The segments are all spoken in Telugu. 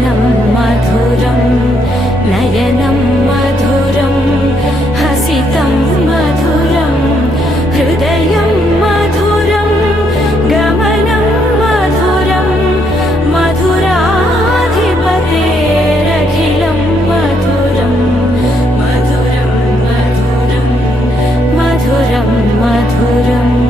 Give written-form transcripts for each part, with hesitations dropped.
वदनं मधुरं नयनं मधुरं हसितं मधुरं हृदयं मधुरं गमनं मधुरं मधुराधिपतेरखिलं मधुरं मधुरं मधुरं मधुरं मधुरम्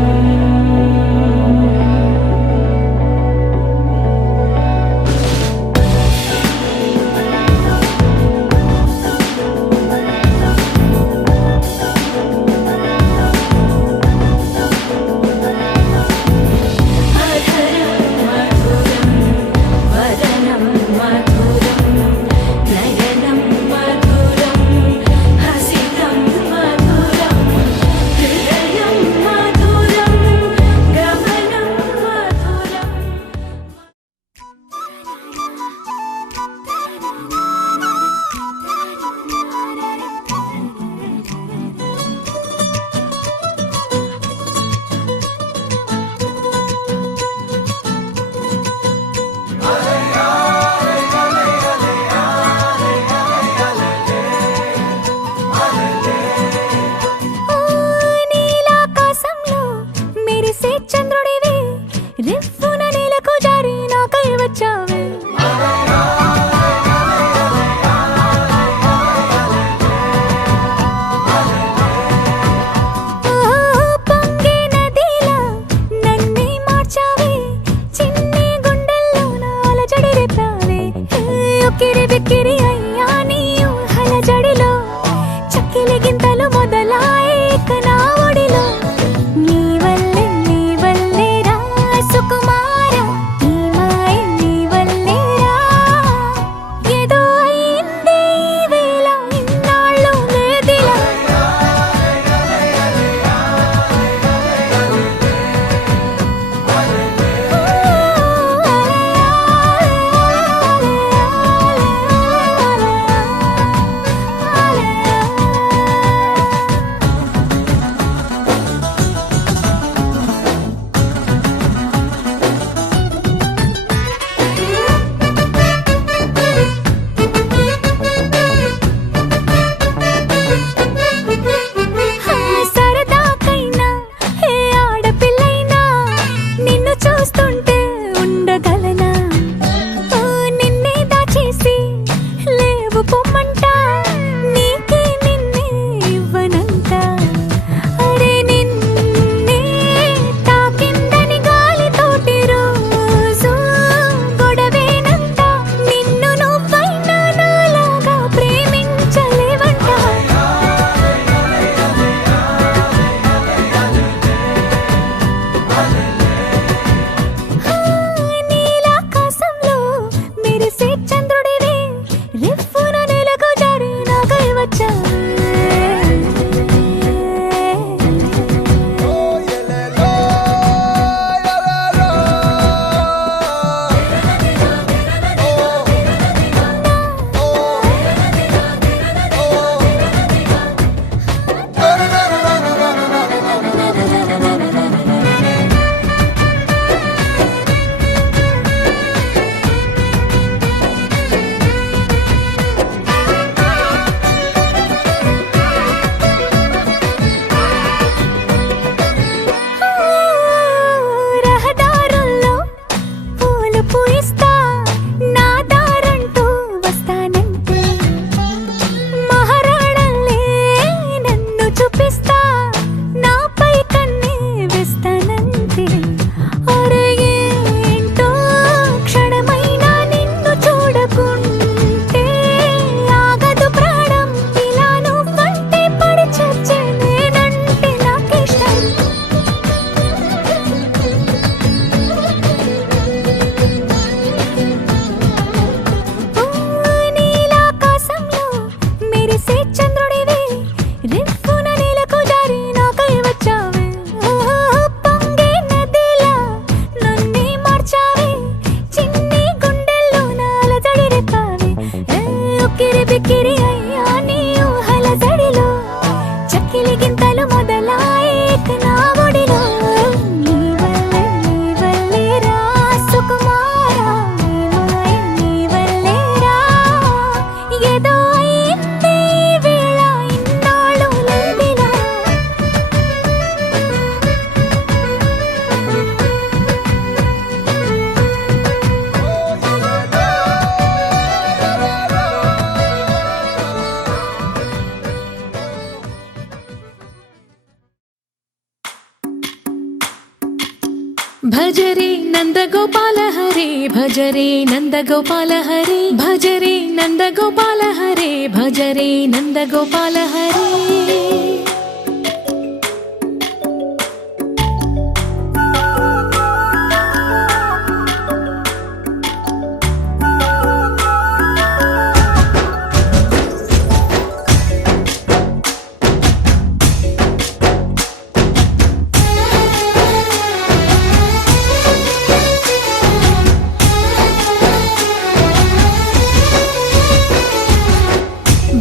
భజరే నందగోపాల హరే భజరే నందగోపాల హరే భజరే నందగోపాల హరే భజరే నందగోపాల హరే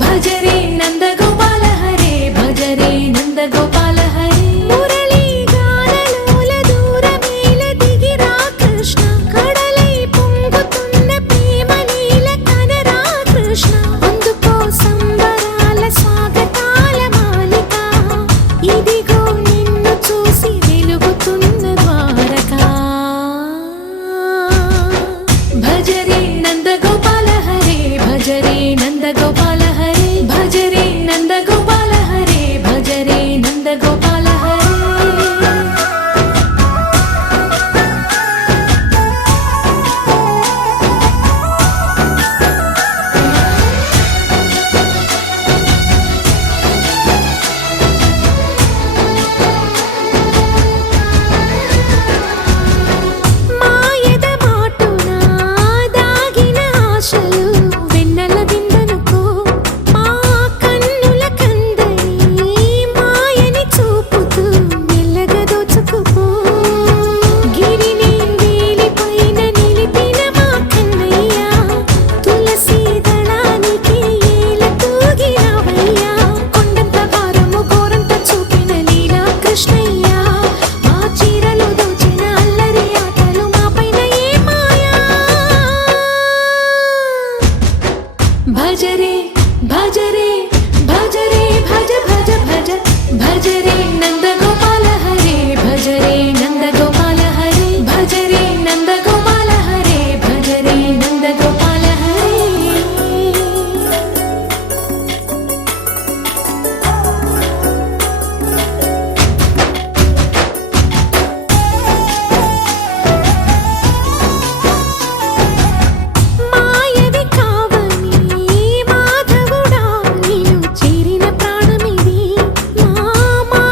భజరే నందగోపాల హరే భజరే నందగోపాల హరే మురళీ గానలోల దూరమేల దిగిరా కృష్ణ కడలై పొంగుతున్న ప్రేమ లీల కనరా కృష్ణ అందుకో సంబరాల స్వాగతాల మాలిక ఇదిగో నిన్ను చూసి వెలుగుతున్న ద్వారకా భజరే నందగోపాల హరే భజరే నందగోపాల హరే భజరే నందగోపాల హరే భజరే నందగోపాల హరే మాయద మాటున దాగిన ఆశలు వెన్నెల విందనుకో మా కన్నుల కందని మాయని చూపుతూ మెల్లగా దోచుకుపో గిరిని వేలిపైన నిలిపిన మా కన్నయ్య తులసి దళానికి ఏల తూగినవయ్యా కొండంత భారము గోరంత చూపిన లీలా కృష్ణయ్య మా చీరలు దోచిన అల్లరి ఆటలు మాపైన ఏ మాయా భజరే భజరే భజరే భజ భజ భజ భజరే నందగోపాల హరే భజరే నందగోపాల హరే భజరే నందగోపాల హరే భజరే నందగోపాల హరే మాయవి కావని మాధవుడా నీవు చేరిన ప్రాణమిది మా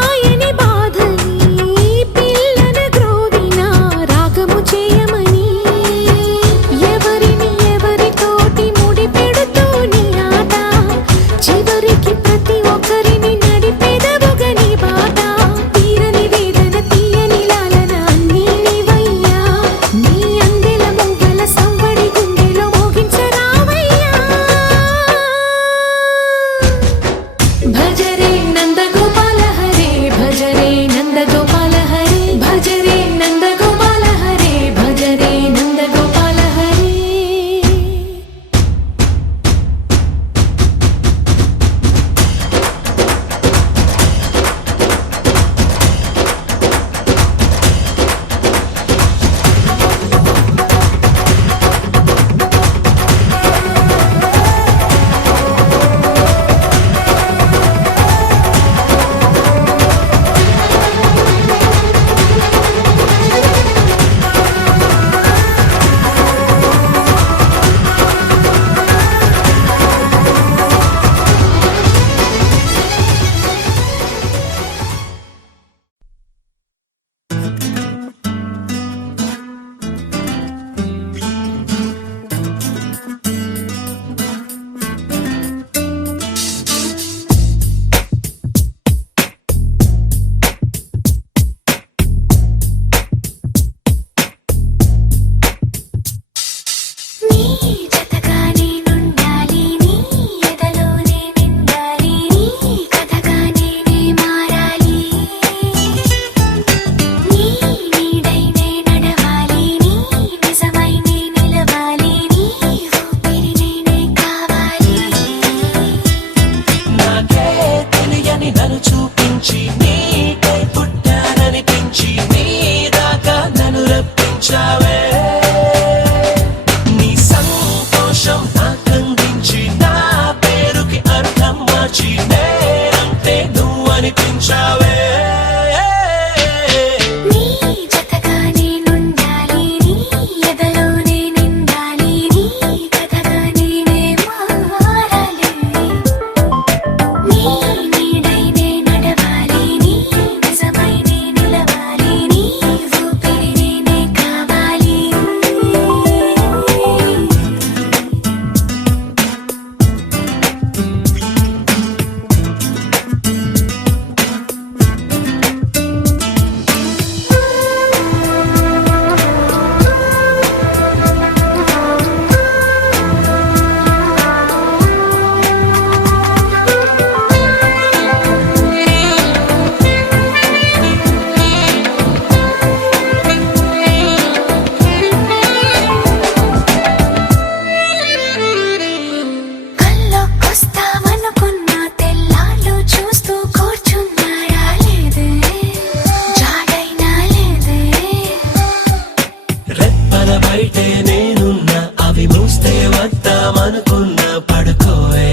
పడుకుందామనుకున్న పడుకోవే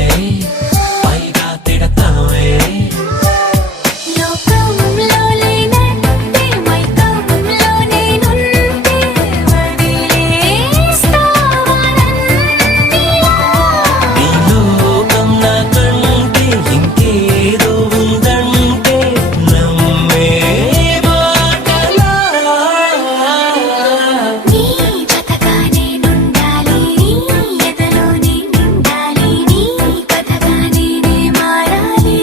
పైగా తిడతావే లోకంలో లేనంటే మైకంలో నేనుంటే వదిలేస్తావా నన్నిలా? ఈ లోకం నాకంటే ఇంకేదో ఉందంటే నమ్మే మాటలా నీ జతగా నేనుండాలి, నీ ఎదలో నేనుండాలి, నీ కథగా నేనే మారాలి.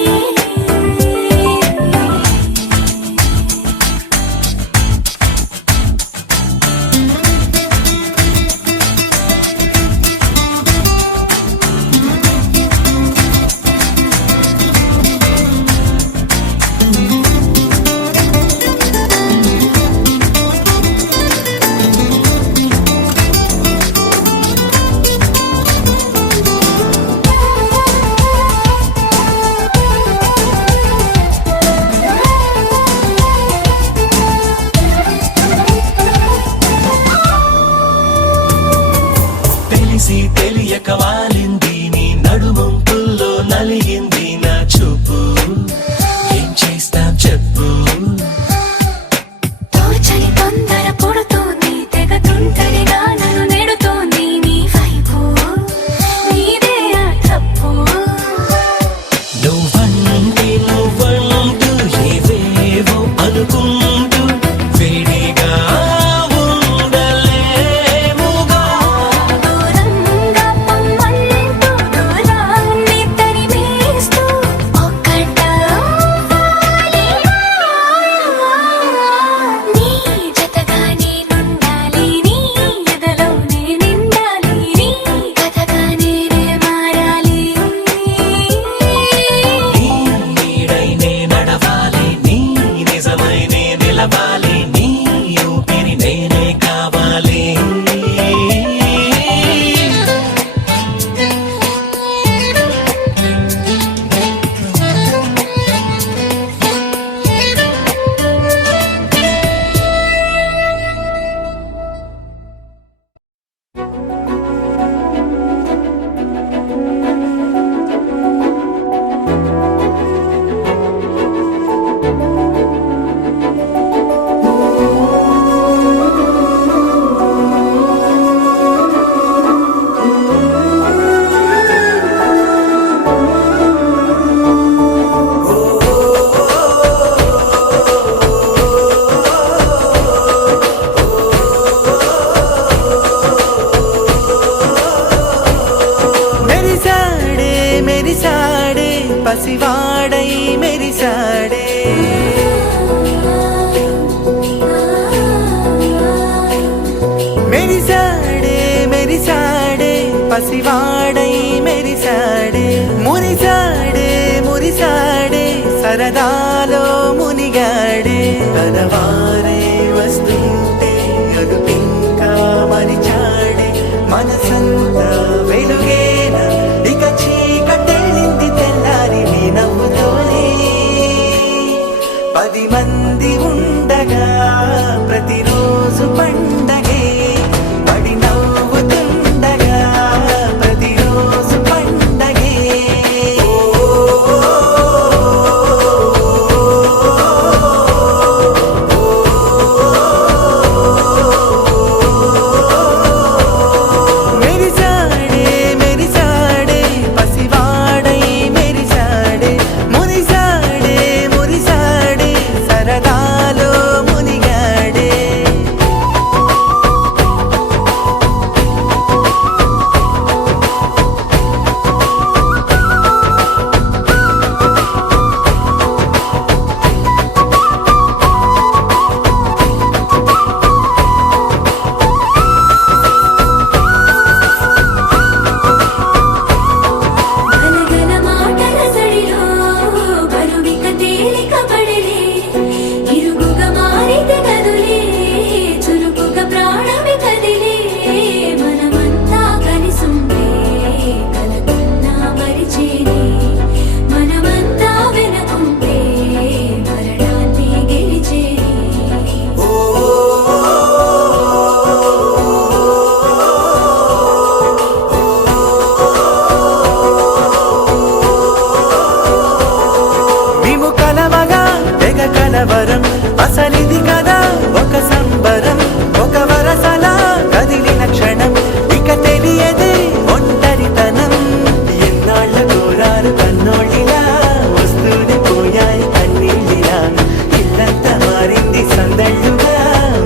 తెలిసి తెలియక వాలింది నీ నడుమంపుల్లో నలిగింది నా చూపు ఏం చేస్తాం చెప్పు తోచని తొందర పుడుతోంది, తెగ తుంటరిగా నన్ను నెడుతోంది నీ వైపు. నీదే ఆ తప్పు. నువ్వంటూ ఏవేవో అనుకుంటూ వేడిగా ఉండలేముగా దూరంగా పొమ్మంటూ దూరాన్ని తరిమేస్తూ ఒక్కటవ్వాలి. నీ జతగా నేనుండాలి, నీ ఎదలో నేనుండాలి, నీ కథగా నేనే మారాలి. నీ నీడై నే నడవాలి నీ నిజమై నే నిలవాలి నీ ఊపిరి నేనే కావాలి మెరిసాడే మెరిసాడే పసివాడై మెరిసాడే మెరిసాడే మెరిసాడే పసివాడై మెరిసాడే మురిసాడే మురిసాడే సరదాలో మునిగాడే తనవారే వస్తుంటే అదుపింకా మరిచాడే మనసంతా వెలుగేన ఇక చీకటెళ్ళింది తెల్లారి నీ నవ్వుతోనే 10 మంది ఉండగా ప్రతిరోజు పండగే పడి నవ్వుతుండగా ప్రతిరోజు పండగే మెరిసాడే కలవరం అసలిది కదా ఒక సంబరం ఒక వరసలా కదిలిన క్షణం ఇక తెలియదే ఒంటరితనం ఎన్నాళ్ళ కోరారు కన్నోళ్ళిలా వస్తూనే పోయాయి కన్నీళ్ళిలా ఇల్లంతా మారింది సందళ్ళుగా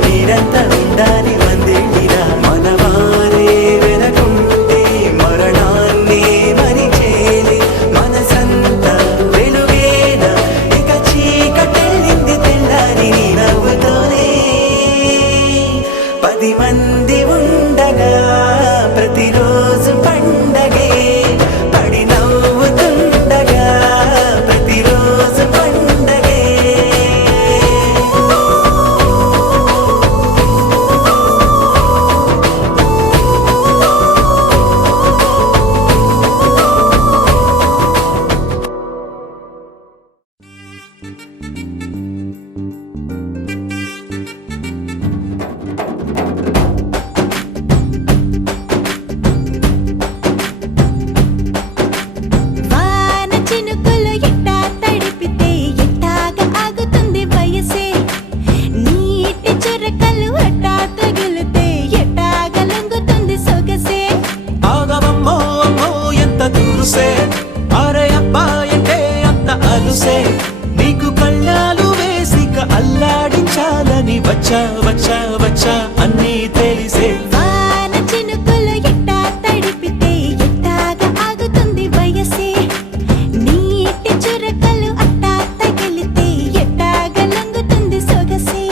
మీరంతా ఉండాలి వందేళ్ళిరా మనవారే వెనకుంటే మరణాన్ని మరిచేలి మనసంతా వెలుగేనా ఇక చీకటెళ్ళింది తెల్లారి నీ నవ్వుతోనే 10 మంది ఉండగా ప్రతిరోజు పండగే పడి నవ్వుతుండగా ప్రతిరోజు పండగే వాన చినుకులు ఎట్టా తడిపితే ఎట్టాగా ఆగుతుంది వయసే నీటి చురకలు అట్టా తగిలితే ఎట్టాగా లొంగుతుంది సొగసే ఆగవమ్మో అమ్మో ఎంత దూరుసే అరే అబ్బాయంటే అంత అలుసే నీకు కళ్ళాలు వేసిక అల్లాడించాలని వచ్చా వచ్చా వచ్చా అన్నీ తెలిసే వాన చినుకులు ఎట్టా తడిపితే ఎట్టాగా ఆగుతుంది వయసే నీటి చురకలు అట్టా తగిలితే ఎట్టాగా లొంగుతుంది సొగసే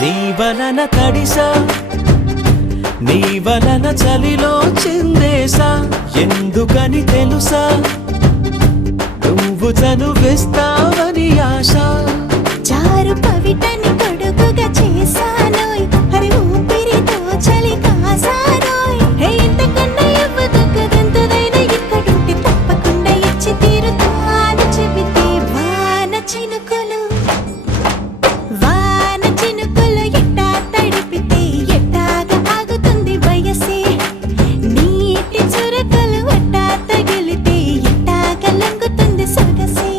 నీ వలన తడిసా నీ వలన చలిలో చిందేసా ఎందుకని తెలుసా నువ్వు చనువిస్తావని ఆశ చారు పవిటని కొడుకుగా చేశానోయ్ హరి ఊపిరితో చలి కాసానోయ్ హే ఇంతకన్నా ఇవ్వదగ్గదెంతదైనా ఇక్కడుంటే తప్పకుండా ఇచ్చి తీరుతాను చెబితే వాన చినుకులు ఎట్టా తడిపితే ఎట్టాగా ఆగుతుంది వయసే నీటి చురకలు అట్టా తగిలితే ఎట్టాగా లొంగుతుంది సొగసే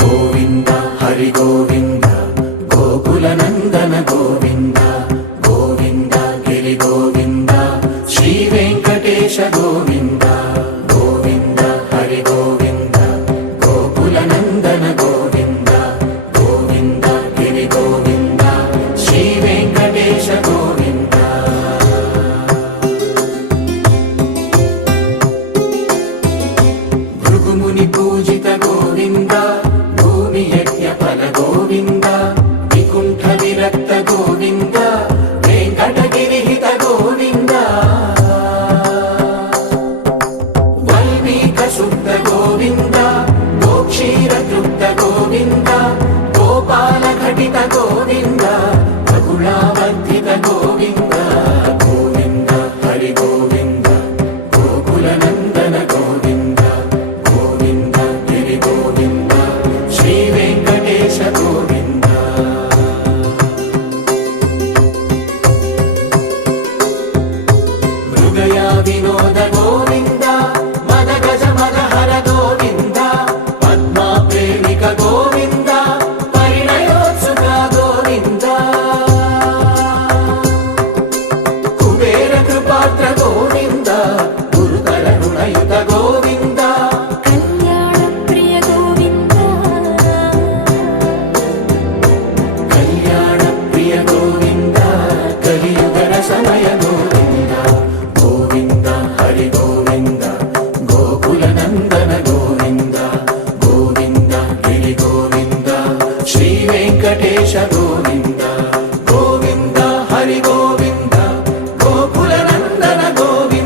గోవింద హరి గోవింద గోకుల నందన గోవింద గోవింద గిరి గోవింద శ్రీ వెంకటేశ గోవింద గోవింద హరి గోవింద గోకుల నందన గోవింద గోవింద గిరి గోవింద శ్రీ వెంకటేశ గోవింద భృగుముని పూజిత గోవింద భూమి యజ్ఞ ఫల గోవింద వికుంఠ విరక్త గోవింద వెంకటగిరిహిత గోవింద వల్మీక శుద్ధ గోవింద గోక్షీర తృప్త గోవింద గోపాల ఘటిత గోవింద బహుళావర్ధిత గోవింద గోవింద హరి గోవింద గోకుల నందన గోవింద గోవింద గిరి గోవింద శ్రీ వెంకటేశ గోవింద మృగయా వినోద గోవింద మద గజ మద హర గోవింద పద్మా ప్రేమిక గోవింద పరిణయోత్సుక గోవింద కుబేర కృపాత్ర గోవింద గురుతర రుణయుత గోవింద కళ్యాణ ప్రియ గోవింద కళ్యాణ ప్రియ గోవింద కలియుగ రసమయ గోవింద గోవింద హరి గోవింద గోకుల నందన గోవింద గోవింద గిరి గోవింద శ్రీ వెంకటేశ గోవింద గోవింద హరి గోవింద గోకుల నందన గోవింద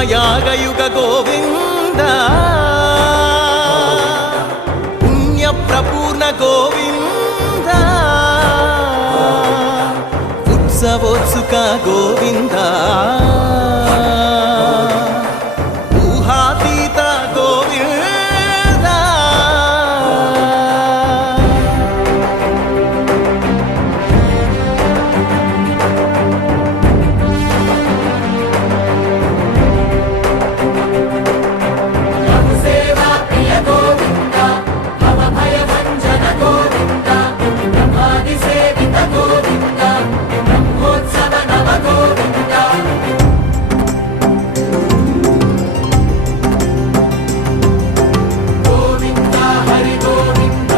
కర్మయాగయుగ గోవింద పుణ్య ప్రపూర్ణ గోవింద ఉత్సవోత్సుక గోవింద ఊహాతీత గోవింద సేవా ప్రియ గోవింద భవభయ భంజన గోవింద బ్రహ్మాది సేవిత గోవింద బ్రహ్మోత్సవ నవ గోవింద గోవింద హరి గోవింద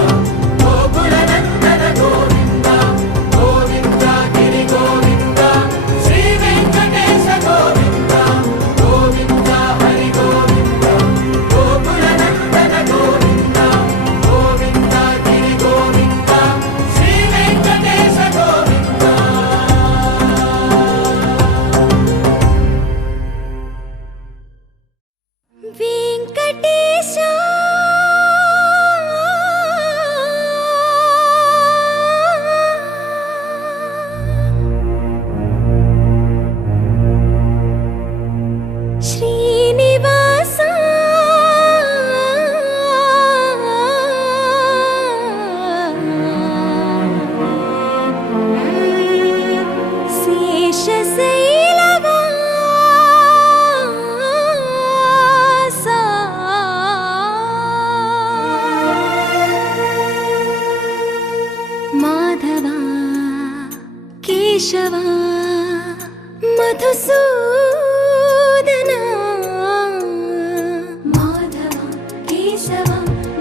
గోకుల నందన గోవింద గోవింద గిరి గోవింద శ్రీ వెంకటేశ గోవింద గోవింద హరి గోవింద గోకుల నందన గోవింద గోవింద గిరి గోవింద శ్రీ వెంకటేశ గోవింద వెంకటేశ శ్రీనివాస శేషశైలవాస మాధవ కేశవ మధుసూదన మాధవ కేశవ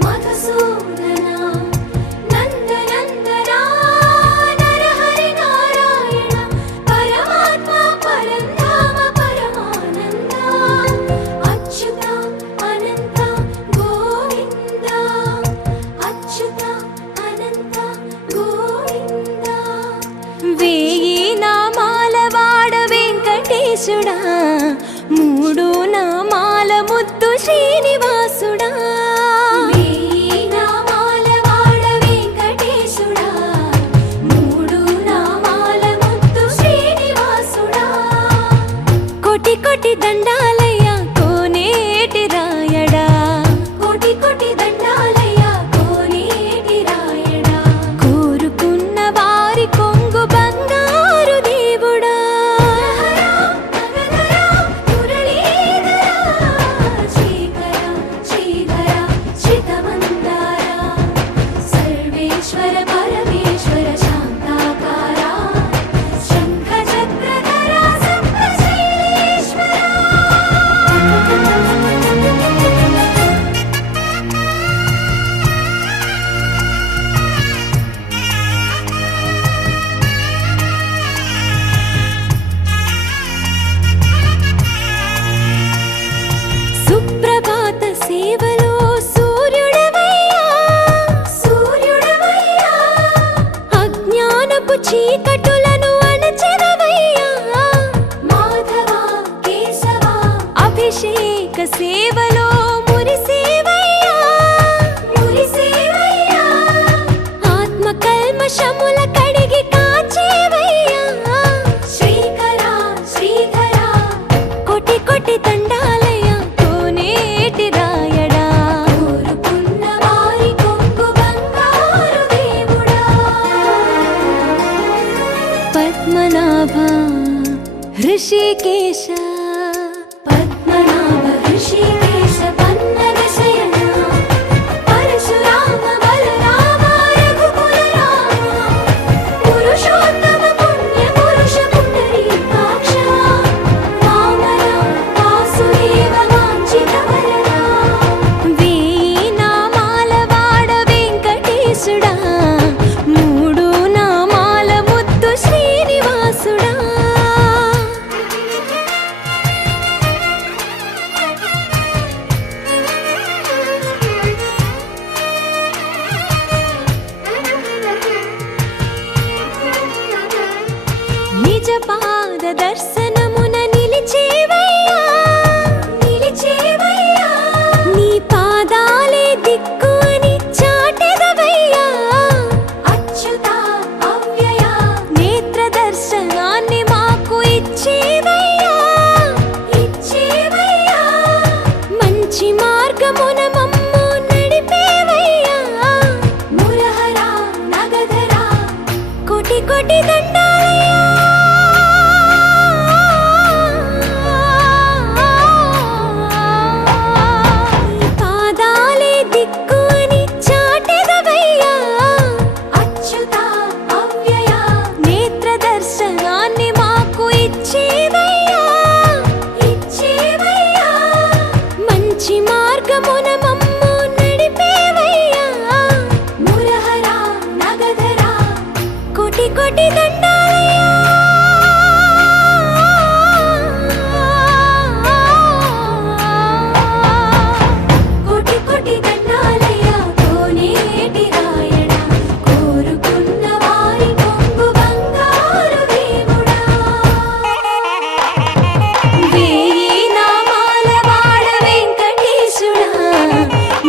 మధుసూదన నందనందన నరహరి నారాయణ పరమాత్మ పరంధామ పరమానంద అచ్యుత అనంత గోవింద అచ్యుత అనంత గోవింద వేయి నామాల వాడ వెంకటేశుడా మూడు నామాల ముద్దు శ్రీనివాసుడా వేయి నామాల వాడ వెంకటేశుడా మూడు నామాల ముద్దు శ్రీనివాసుడా కోటి కోటి దండాలయ్య కోనేటి రాయడా కోటి కోటి దండాలయ్య కోనేటి రాయడా కోరుకున్న వారి కొంగు బంగారు దేవుడా సర్వేశ్వర పరమేశ్వర శాంతాకార శంఖ చక్రధర సప్తశైలేశ్వర సుప్రభాత సేవలో సూర్యుడవయ్యా సూర్యుడవయ్యా అజ్ఞానపు చీకటులను అణచెదవయ్యా మాధవ కేశవ అభిషేక సేవలో మురిసేవయ్యా మురిసేవయ్యా ఆత్మ కల్మషముల కడిగి కాచేవయ్యా శ్రీకర శ్రీధర కోటి కోటి దండాలయ కోనేటి రాయడా కోరుకున్న వారి కొంగు బంగారు దేవుడా పద్మనాభ హృషికేశ పద్మనాభ హృషికేశ పన్నగ శయన పరశురామ బలరామ రఘుకుల రామ పురుషోత్తమ పుణ్య పురుష పుండరీకాక్ష వామన వాసుదేవ వాంఛిత వరద వేయి నామాల వాడ వెంకటేశుడా మూడు నామాల ముద్దు శ్రీనివాసుడా నిజ పాద దర్శనమున నిలిచేవయ్యా కోటి కోటి దండాలయ్యా పాదాలే దిక్కు అని చాటెదవయ్యా అచ్యుత అవ్యయ నేత్ర దర్శనాన్ని మాకు ఇచ్చేవయ్యా మంచి మార్గమున మమ్ము నడిపేవయ్యా మురహరా నగధరా కోటి కోటి దండాలయ్యా కోటి కోటి దండాలయ్యా కోనేటి రాయడా కోరుకున్న వారి కొంగు బంగారు దేవుడా వేయి నామాల వాడ వెంకటేశుడా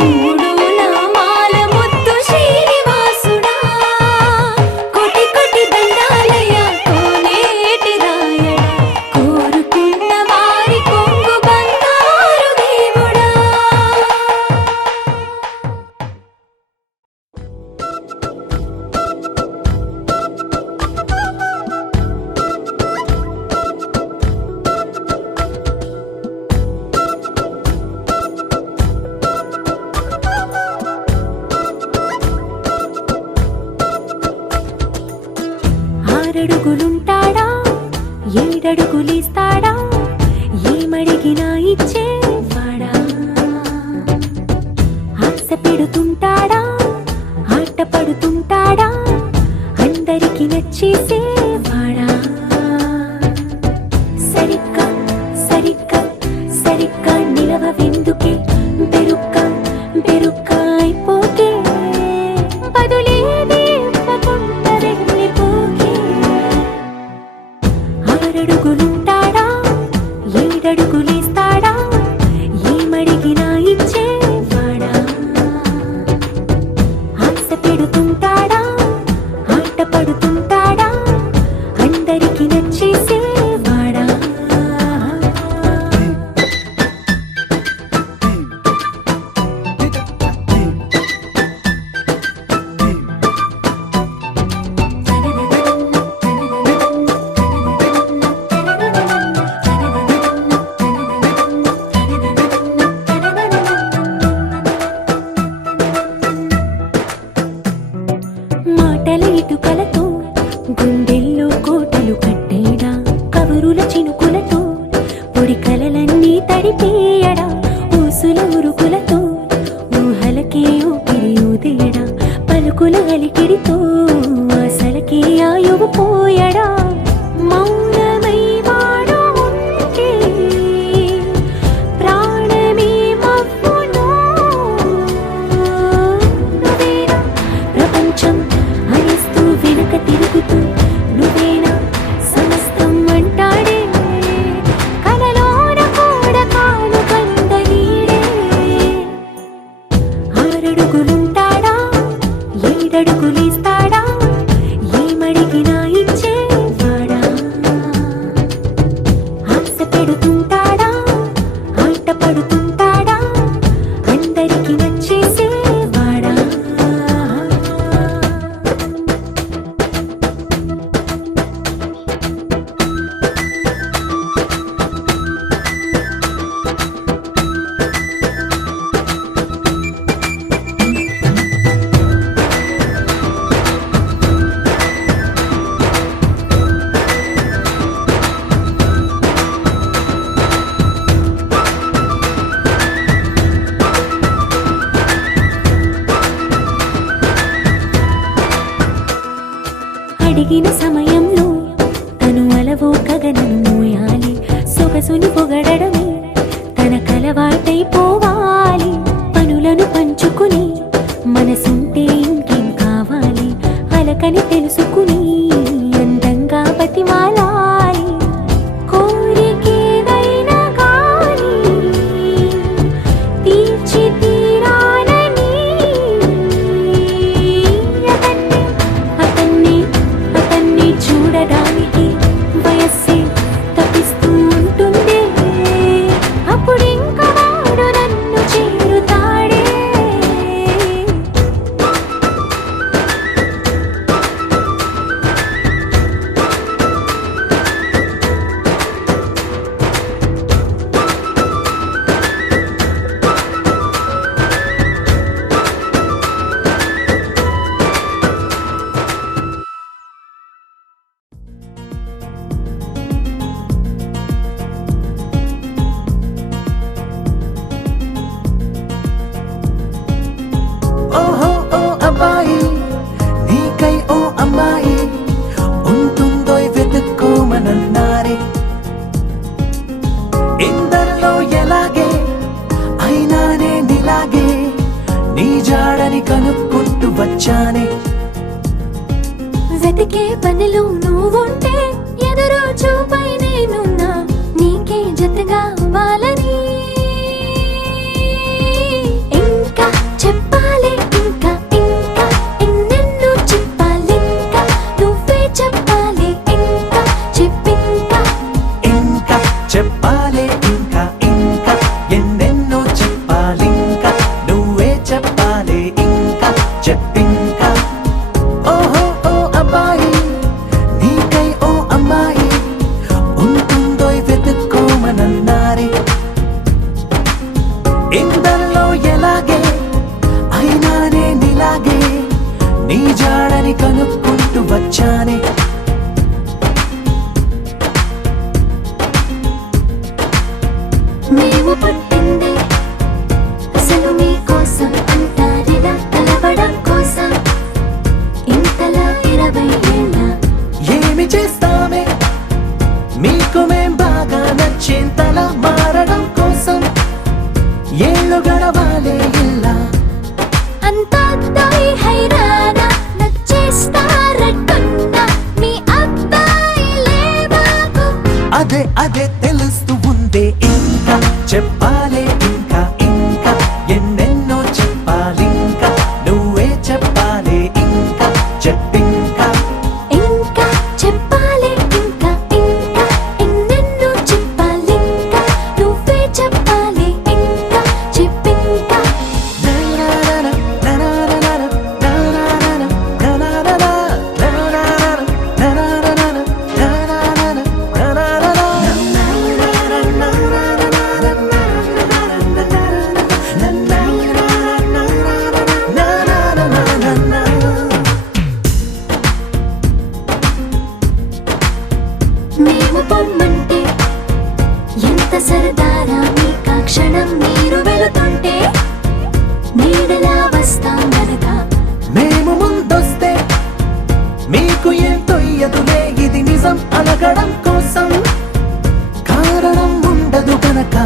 మూడు నామాల ముత్తు శ్రీనివాసుడా కోటి కోటి దండాలయ్యా కోనేటి రాయడా కోరుకున్న వారి కొంగు బంగారు దేవుడా ఆరడుగులుంటాడా ఏడడుగులిస్తాడా ఏమడిగినా ఇచ్చేవాడా ఆశ పెడుతుంటాడా ఆట పడుతుంటాడా అందరికి నచ్చేసేవాడా సరిగ్గా సరిగ్గా సరిగ్గా నిలవవెందుకే బెరుక్క బెరుక్క అయిపోకే బదులేది ఇవ్వకుండా వెళ్ళిపోకే ఆరడుగులుంటాడా ఏడడుగులేస్తాడా ఏమడిగినా ఇచ్చేవాడా ఆశ పెడుతుంటాడా ఆట పడుతుంటాడా అందరికి నచ్చేసేవాడా మాటల ఇటుకలతో గుండెల్లో కోటలు కట్టేడా కబురుల చినుకులతో పొడి కలలన్నీ తడిపేయడా ఊసుల ఉరుకులతో ఊహలకే ఊపిరి ఊదేయడా పలుకుల అలికిడితో ఆశలకే ఆయువు పోయడా మౌనమై వాడు ఉంటే ప్రాణమే మవ్వును నువ్వేనా ప్రపంచం అనిస్తూ వెనుక తిరుగుతూ నువ్వేనా సమస్తం అంటాడే కలలోన కూడా కాను కందనీడే ఆరడుగులుంటాడా ఏడడుగులేస్తాడా ఏమడిగినా ఇచ్చేవాడా ఆశ పెడుతుంటాడా ఆట పడుతుంటాడా అందరికి నచ్చేసేవాడా అడిగిన సమయంలో తను అలవో గగనను మోయాలి సొగసుని పొగడమే తనకలవాటైపోవాలి పనులను పంచుకుని మనసుంటే ఇంకేం కావాలి అలకని తెలుసుకుని అందంగా బతిమాలాలి కోరికేదైనా గాని తీర్చి తీరాలని అతన్ని అతన్ని చూడడానికి వయస్సే తప్పిస్తూ ఉంటుంది అప్పుడింకా వాడు నన్ను చేరుతాడే నీకే పనిలో నువ్వుంటే ఎదురు చూపై నేనున్నా నీకే జతగా అవ్వాలని ఇంకా చెప్పాలి ఇంకా ఇంకా ఎన్నెన్నో చెప్పాలింకా నువ్వే చెప్పాలి ఇంకా చెప్పింకా ఇంకా చెప్పాలి ఇంకా ఇంకా ఎన్నెన్నో చెప్పాలింకా నువ్వే చెప్పాలి ఇంకా చెప్పింకా ఓహో ఓ అబ్బాయి నీకై ఓ అమ్మాయి ఉంటుందో వెతుక్కోమనన్నారే ఇందరిలో ఎలాగే అయినానే నీలాగే నీ జాడని కనుక్కుంటూ వచ్చానే మేము పుట్టిందే అసలు మీకోసం అంటారిలా కలవడం కోసం ఇంతలా 20 ఏళ్ళ ఏమి చేస్తామే మీకు మేం బాగా నచ్చేంతలా మారడం కోసం ఏళ్ళు గడవాలే ఇలా అంతా అబ్బాయి హైరానా నచ్చేస్తారట్టున్నా మీ అబ్బాయిలే మాకు అదే అదే తెలుస్తూ ఉందే ఇంకా చెప్పాలే ఇంకా ఇంకా ఎన్నెన్నో చెప్పాలింకా నువ్వే చెప్పాలి ఇంకా చెప్పింకా ఇంకా చెప్పాలి ఇంకా ఇంకా ఎన్నెన్నో చెప్పాలింకా నువ్వే చెప్పాలి ఇంకా చెప్పింకా మేము పొమ్మంటే ఎంత సరదారా మీకా క్షణం మీరు వెళుతుంటే నీడలా వస్తాం గనక మేము ముందొస్తే మీకు ఏం తొయ్యదులే ఇది నిజం అనగడం కోసం కారణం ఉండదు గనక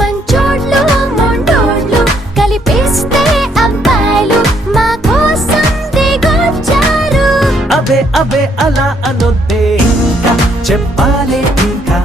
మంచోడ్లు మొండోడ్లు కలిపేస్తే అబ్బాయిలు మా కోసం దిగొచ్చారు అబే అబే అలా అనొద్దే ఇంకా చెప్పాలి ఇంకా